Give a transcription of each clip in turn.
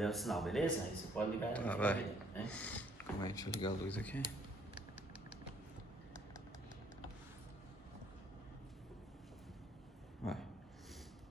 der o sinal, beleza? Aí você pode ligar. Tá, vai. Né? Calma aí, deixa eu ligar a luz aqui. Vai.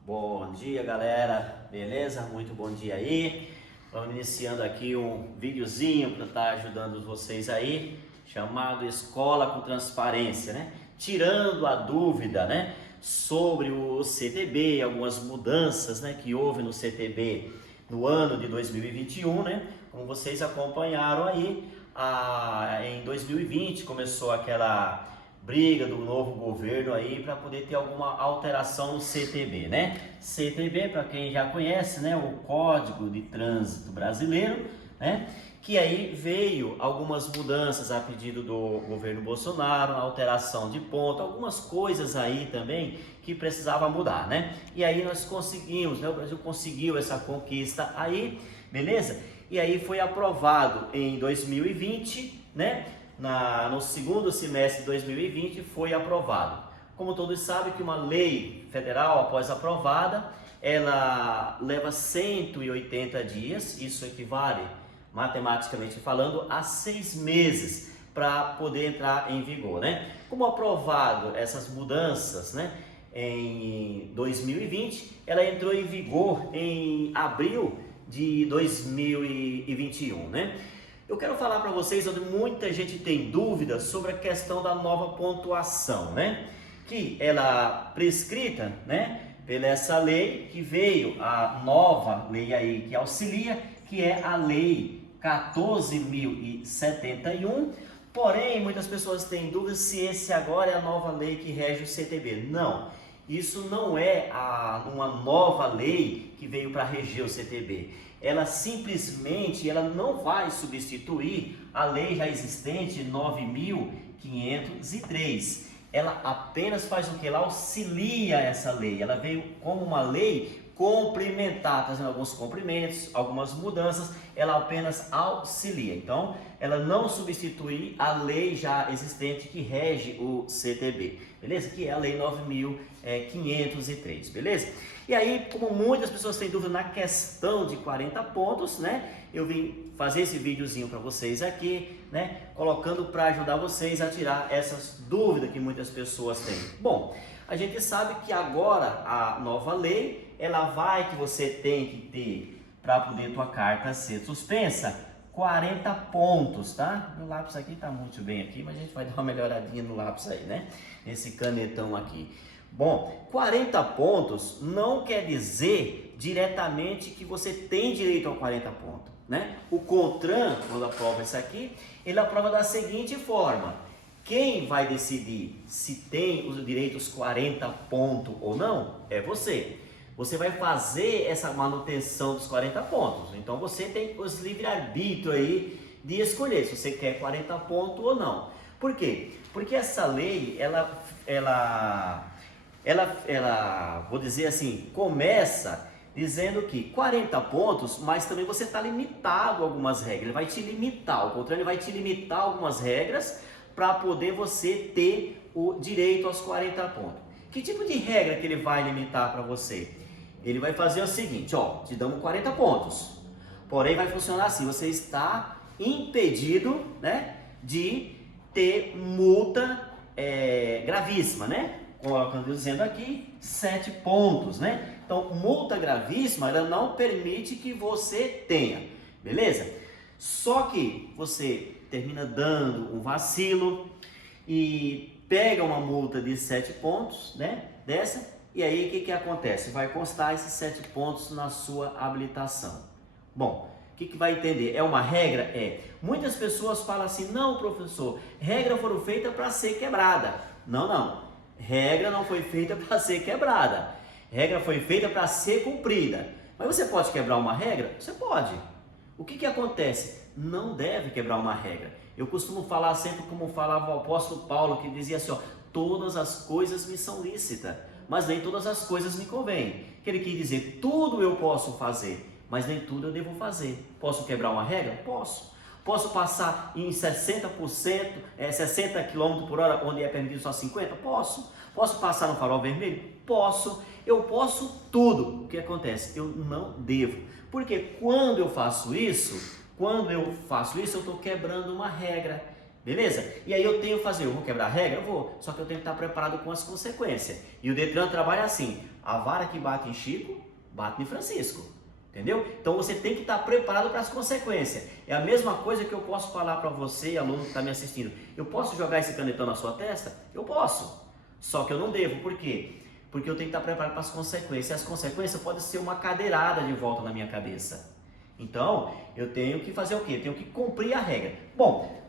Bom dia, galera, beleza? Muito bom dia aí. Vamos iniciando aqui um videozinho para estar ajudando vocês aí, chamado Escola com Transparência, né? Tirando a dúvida, né, sobre o CTB, algumas mudanças, né, que houve no CTB no ano de 2021, né? Como vocês acompanharam aí, em 2020 começou aquela briga do novo governo aí para poder ter alguma alteração no CTB, né? CTB, para quem já conhece, né, o Código de Trânsito Brasileiro, né? Que aí veio algumas mudanças a pedido do governo Bolsonaro, alteração de ponto, algumas coisas aí também que precisava mudar, né? E aí nós conseguimos, né? O Brasil conseguiu essa conquista aí, beleza? E aí foi aprovado em 2020, né? No segundo semestre de 2020 foi aprovado. Como todos sabem que uma lei federal, após aprovada, ela leva 180 dias, isso equivale, matematicamente falando, a 6 meses para poder entrar em vigor, né? Como aprovado essas mudanças, né, em 2020, ela entrou em vigor em abril de 2021, né? Eu quero falar para vocês, onde muita gente tem dúvidas sobre a questão da nova pontuação, né? Que ela prescrita, né, pela essa lei que veio, a nova lei aí que auxilia, que é a lei 14.071. Porém, muitas pessoas têm dúvidas se esse agora é a nova lei que rege o CTB. Não, isso não é uma nova lei que veio para reger o CTB. Ela simplesmente não vai substituir a lei já existente 9.503. Ela apenas faz o que? Ela auxilia essa lei. Ela veio como uma lei complementar, trazendo alguns complementos, algumas mudanças. Ela apenas auxilia. Então, ela não substitui a lei já existente que rege o CTB, beleza? Que é a lei 9.503, beleza? E aí, como muitas pessoas têm dúvida na questão de 40 pontos, né? Eu vim fazer esse videozinho para vocês aqui, né? Colocando para ajudar vocês a tirar essas dúvidas que muitas pessoas têm. Bom, a gente sabe que agora a nova lei, ela vai que você tem que ter para poder tua carta ser suspensa, 40 pontos, tá? Meu lápis aqui tá muito bem aqui, mas a gente vai dar uma melhoradinha no lápis aí, né? Nesse canetão aqui. Bom, 40 pontos não quer dizer diretamente que você tem direito a 40 pontos, né? O CONTRAN, quando aprova isso aqui, ele aprova da seguinte forma: quem vai decidir se tem os direitos 40 pontos ou não é você. Você vai fazer essa manutenção dos 40 pontos. Então você tem os livre-arbítrio aí de escolher se você quer 40 pontos ou não. Por quê? Porque essa lei, vou dizer assim, começa dizendo que 40 pontos, mas também você está limitado a algumas regras. Ele vai te limitar, o CONTRAN vai te limitar algumas regras para poder você ter o direito aos 40 pontos. Que tipo de regra que ele vai limitar para você? Ele vai fazer o seguinte, ó, te damos 40 pontos, porém vai funcionar assim: você está impedido, né, de ter multa gravíssima, né? Colocando, dizendo aqui, 7 pontos, né? Então, multa gravíssima, ela não permite que você tenha, beleza? Só que você termina dando um vacilo e pega uma multa de 7 pontos, né? Dessa, e aí o que acontece? Vai constar esses 7 pontos na sua habilitação. Bom, o que vai entender? É uma regra? É. Muitas pessoas falam assim: não, professor, regras foram feitas para ser quebrada. Não, não. Regra não foi feita para ser quebrada. Regra foi feita para ser cumprida. Mas você pode quebrar uma regra? Você pode. O que acontece? Não deve quebrar uma regra. Eu costumo falar sempre como falava o apóstolo Paulo, que dizia assim, ó: todas as coisas me são lícitas, mas nem todas as coisas me convêm. Que ele quer dizer, tudo eu posso fazer, mas nem tudo eu devo fazer. Posso quebrar uma regra? Posso. Posso passar em 60%, 60 km por hora, onde é permitido só 50? Posso. Posso passar no farol vermelho? Posso. Eu posso tudo. O que acontece? Eu não devo. Porque quando eu faço isso, eu estou quebrando uma regra. Beleza? E aí eu tenho que fazer, eu vou quebrar a regra? Eu vou. Só que eu tenho que estar preparado com as consequências. E o Detran trabalha assim, a vara que bate em Chico, bate em Francisco. Entendeu? Então você tem que estar preparado para as consequências. É a mesma coisa que eu posso falar para você, aluno que está me assistindo. Eu posso jogar esse canetão na sua testa? Eu posso. Só que eu não devo. Por quê? Porque eu tenho que estar preparado para as consequências. E as consequências podem ser uma cadeirada de volta na minha cabeça. Então, eu tenho que fazer o quê? Eu tenho que cumprir a regra. Bom,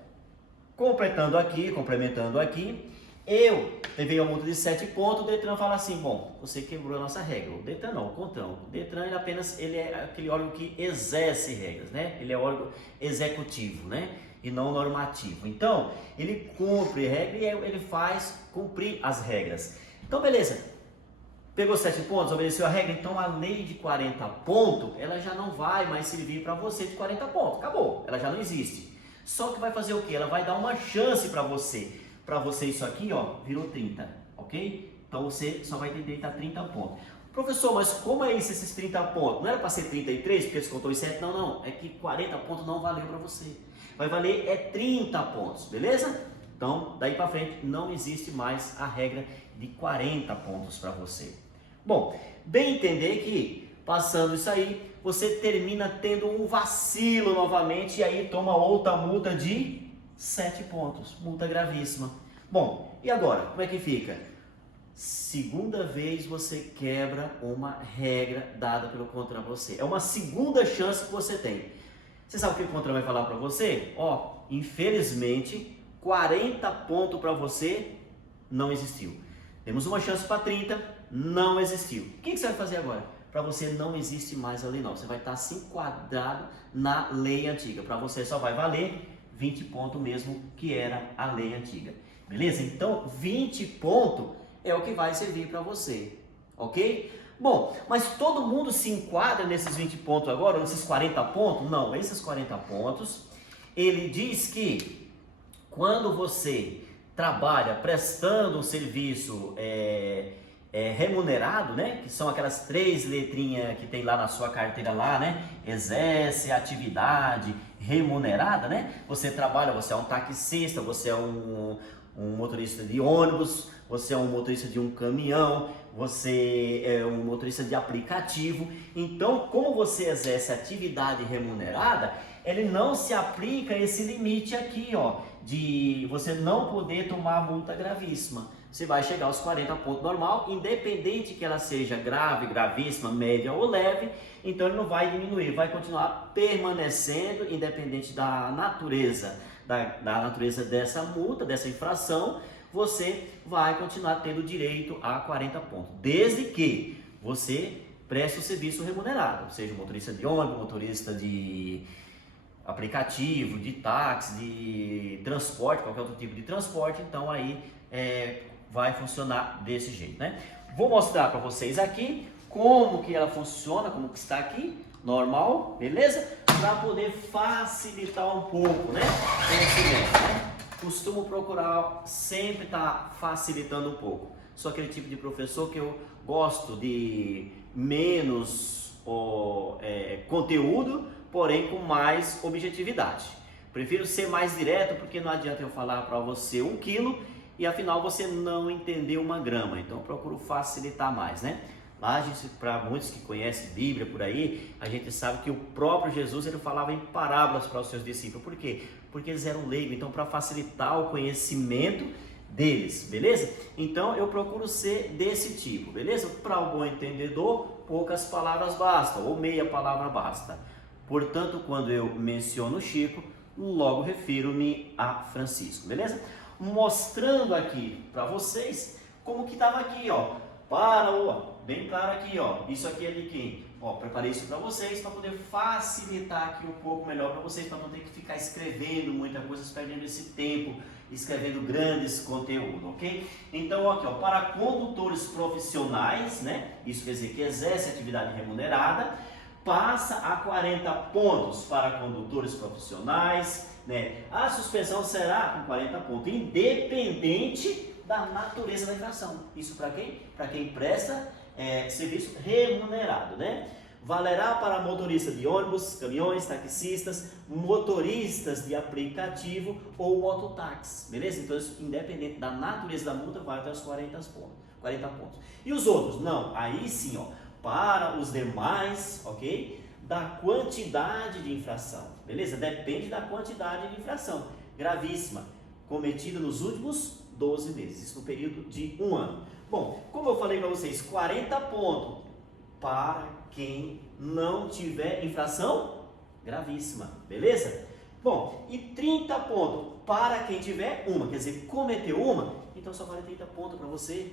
complementando aqui, eu levei uma multa de 7 pontos, o Detran fala assim, bom, você quebrou a nossa regra. O Detran não, o CONTRAN. O Detran ele é aquele órgão que exerce regras, né? Ele é órgão executivo, né? E não normativo. Então, ele cumpre regra e ele faz cumprir as regras. Então, beleza. Pegou 7 pontos, obedeceu a regra, então a lei de 40 pontos, ela já não vai mais servir para você de 40 pontos. Acabou, ela já não existe. Só que vai fazer o quê? Ela vai dar uma chance para você. Para você isso aqui, ó, virou 30, ok? Então você só vai ter direito a 30 pontos. Professor, mas como é isso, esses 30 pontos? Não era para ser 33, porque descontou os 7? Não, não. É que 40 pontos não valeu para você. Vai valer 30 pontos, beleza? Então, daí para frente, não existe mais a regra de 40 pontos para você. Bom, bem entender que, passando isso aí, você termina tendo um vacilo novamente e aí toma outra multa de 7 pontos. Multa gravíssima. Bom, e agora? Como é que fica? Segunda vez você quebra uma regra dada pelo CONTRAN a você. É uma segunda chance que você tem. Você sabe o que o CONTRAN vai falar para você? Ó, infelizmente, 40 pontos para você não existiu. Temos uma chance para 30, não existiu. O que você vai fazer agora? Para você não existe mais a lei não. Você vai estar se enquadrado na lei antiga. Para você só vai valer 20 pontos mesmo, que era a lei antiga. Beleza? Então, 20 pontos é o que vai servir para você. Ok? Bom, mas todo mundo se enquadra nesses 20 pontos agora, nesses 40 pontos? Não, esses 40 pontos, ele diz que quando você trabalha prestando um serviço remunerado, né? Que são aquelas 3 letrinhas que tem lá na sua carteira lá, né? Exerce atividade remunerada, né? Você trabalha, você é um taxista, você é um motorista de ônibus, você é um motorista de um caminhão, você é um motorista de aplicativo. Então, como você exerce atividade remunerada, ele não se aplica esse limite aqui, ó, de você não poder tomar multa gravíssima. Você vai chegar aos 40 pontos normal, independente que ela seja grave, gravíssima, média ou leve, então ele não vai diminuir, vai continuar permanecendo, independente da natureza, da natureza dessa multa, dessa infração, você vai continuar tendo direito a 40 pontos, desde que você preste o serviço remunerado, seja motorista de ônibus, motorista de aplicativo, de táxi, de transporte, qualquer outro tipo de transporte, então aí vai funcionar desse jeito, né? Vou mostrar para vocês aqui como que ela funciona, como que está aqui, normal, beleza? Para poder facilitar um pouco, né? Conhecimento, né? Costumo procurar sempre estar facilitando um pouco. Sou aquele tipo de professor que eu gosto de menos conteúdo, porém com mais objetividade. Prefiro ser mais direto, porque não adianta eu falar para você 1 quilo e afinal você não entendeu 1 grama. Então eu procuro facilitar mais, né? Lá, para muitos que conhecem Bíblia por aí, a gente sabe que o próprio Jesus ele falava em parábolas para os seus discípulos. Por quê? Porque eles eram leigos, então para facilitar o conhecimento deles, beleza? Então eu procuro ser desse tipo, beleza? Para o bom entendedor, poucas palavras bastam, ou meia palavra basta. Portanto, quando eu menciono Chico, logo refiro-me a Francisco, beleza? Mostrando aqui para vocês como que estava aqui, ó. Bem claro aqui, ó. Isso aqui é de quem? Ó, preparei isso para vocês para poder facilitar aqui um pouco melhor para vocês, para não ter que ficar escrevendo muita coisa, perdendo esse tempo, escrevendo grandes conteúdos, ok? Então, aqui, ó, para condutores profissionais, né? Isso quer dizer que exerce atividade remunerada, passa a 40 pontos para condutores profissionais, né? A suspensão será com 40 pontos, independente da natureza da infração. Isso para quem? Para quem presta serviço remunerado, né? Valerá para motorista de ônibus, caminhões, taxistas, motoristas de aplicativo ou mototáxi, beleza? Então, isso, independente da natureza da multa, vai até os 40 pontos. E os outros? Não, aí sim, ó, para os demais, ok? Da quantidade de infração, beleza? Depende da quantidade de infração gravíssima, cometida nos últimos 12 meses, isso no período de 1 ano. Bom, como eu falei para vocês, 40 pontos para quem não tiver infração gravíssima, beleza? Bom, e 30 pontos para quem tiver uma, quer dizer, cometeu uma, então só vale 30 pontos para você,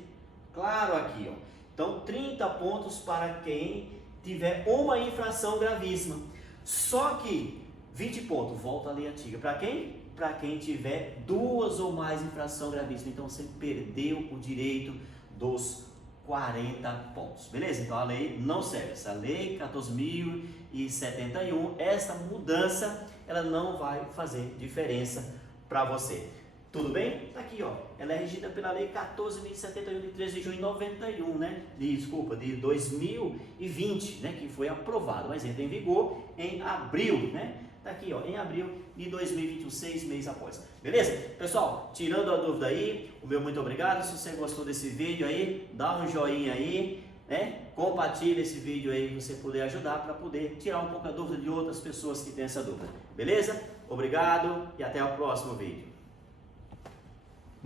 claro aqui, ó. Então, 30 pontos para quem tiver uma infração gravíssima. Só que 20 pontos, volta à lei antiga. Para quem? Para quem tiver 2 ou mais infração gravíssima. Então, você perdeu o direito dos 40 pontos. Beleza? Então, a lei não serve. Essa lei 14.071, essa mudança, ela não vai fazer diferença para você. Tudo bem? Tá aqui, ó. Ela é regida pela lei 14.071 de 13 de junho de 91, né? De 2020, né? Que foi aprovado, mas entra em vigor em abril, né? Tá aqui, ó, em abril de 2021, 6 meses após. Beleza? Pessoal, tirando a dúvida aí, o meu muito obrigado. Se você gostou desse vídeo aí, dá um joinha aí, né? Compartilha esse vídeo aí, você poder ajudar para poder tirar um pouco a dúvida de outras pessoas que têm essa dúvida. Beleza? Obrigado e até o próximo vídeo.